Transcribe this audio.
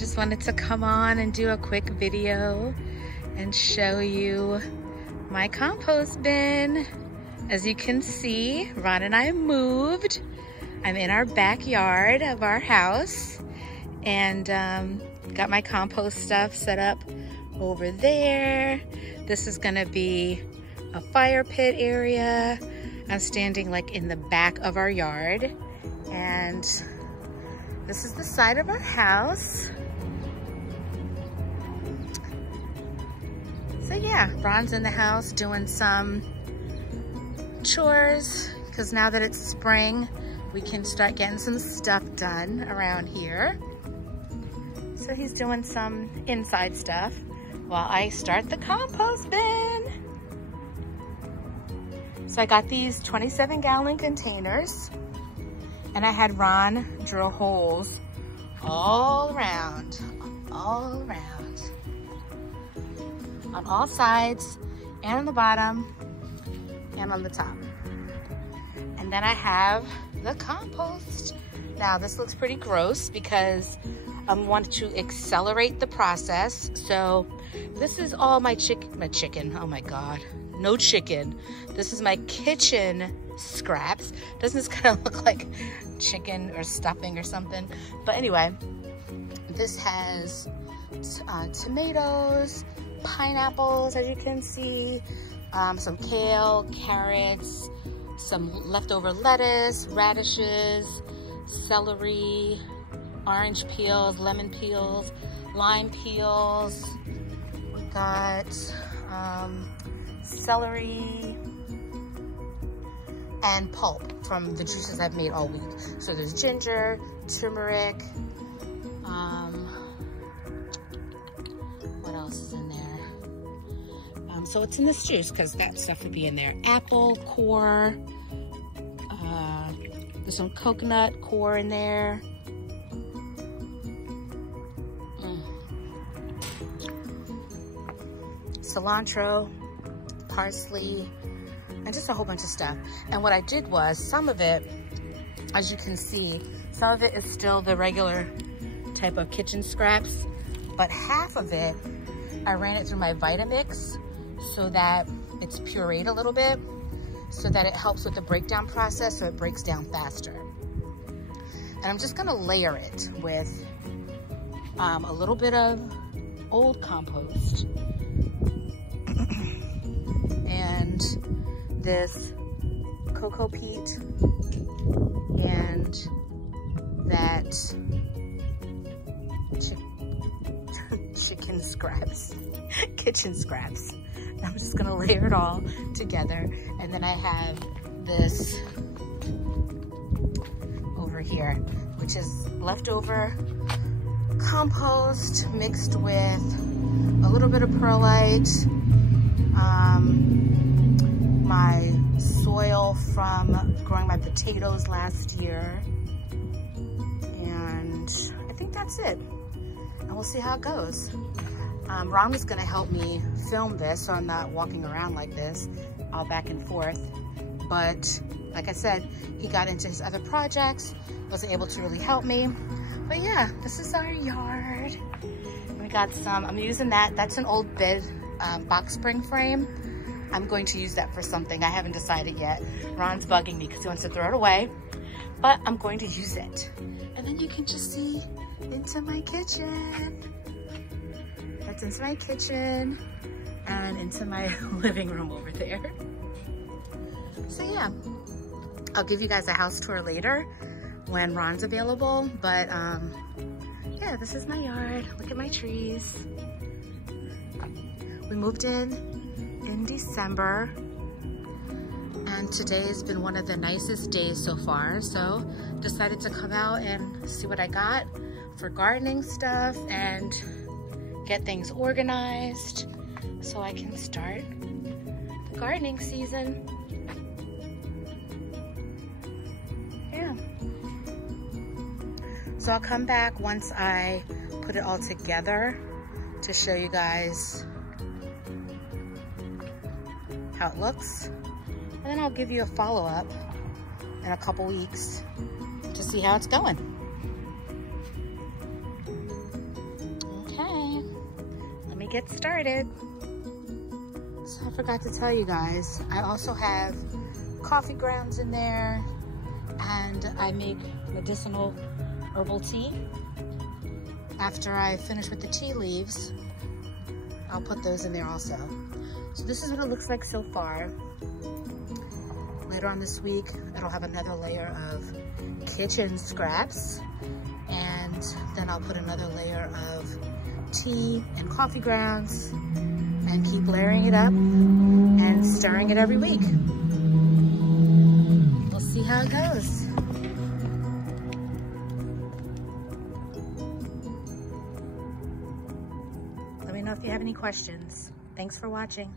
Just wanted to come on and do a quick video and show you my compost bin. As you can see, Ron and I moved. I'm in our backyard of our house and got my compost stuff set up over there. This is gonna be a fire pit area. I'm standing like in the back of our yard, and this is the side of our house. So yeah, Ron's in the house doing some chores because now that it's spring, we can start getting some stuff done around here. So he's doing some inside stuff while I start the compost bin. So I got these 27-gallon containers and I had Ron drill holes all around, on all sides and on the bottom and on the top. And then I have the compost. Now this looks pretty gross because I want to accelerate the process. So this is all my chicken, oh my God, no chicken. This is my kitchen scraps. Doesn't this kind of look like chicken or stuffing or something? But anyway, this has tomatoes, pineapples, as you can see, some kale, carrots, some leftover lettuce, radishes, celery, orange peels, lemon peels, lime peels. We got celery and pulp from the juices I've made all week. So there's ginger, turmeric, what else is in there? So it's in this juice because that stuff would be in there. Apple core, there's some coconut core in there. Cilantro, parsley, and just a whole bunch of stuff. And what I did was, some of it, as you can see, some of it is still the regular type of kitchen scraps, but half of it, I ran it through my Vitamix so that it's pureed a little bit, so that it helps with the breakdown process, so it breaks down faster. And I'm just gonna layer it with a little bit of old compost and this cocoa peat and that chicken scraps, kitchen scraps. I'm just gonna layer it all together. And then I have this over here, which is leftover compost mixed with a little bit of perlite, my soil from growing my potatoes last year, and I think that's it. And we'll see how it goes. Ron was gonna help me film this so I'm not walking around like this, all back and forth. But like I said, he got into his other projects, wasn't able to really help me. But yeah, this is our yard. We got some, I'm using that, that's an old bed box spring frame. I'm going to use that for something. I haven't decided yet. Ron's bugging me because he wants to throw it away, but I'm going to use it. And then you can just see into my kitchen. That's into my kitchen and into my living room over there. So yeah, I'll give you guys a house tour later when Ron's available, but yeah, this is my yard. Look at my trees. We moved in December, and today has been one of the nicest days so far, so decided to come out and see what I got for gardening stuff and get things organized so I can start the gardening season. Yeah. So I'll come back once I put it all together to show you guys how it looks. And then I'll give you a follow-up in a couple weeks to see how it's going. get started. So I forgot to tell you guys, I also have coffee grounds in there, and I make medicinal herbal tea. After I finish with the tea leaves, I'll put those in there also. So this is what it looks like so far. Later on this week, it'll have another layer of kitchen scraps, and then I'll put another layer of tea and coffee grounds and keep layering it up and stirring it every week. We'll see how it goes. Let me know if you have any questions. Thanks for watching.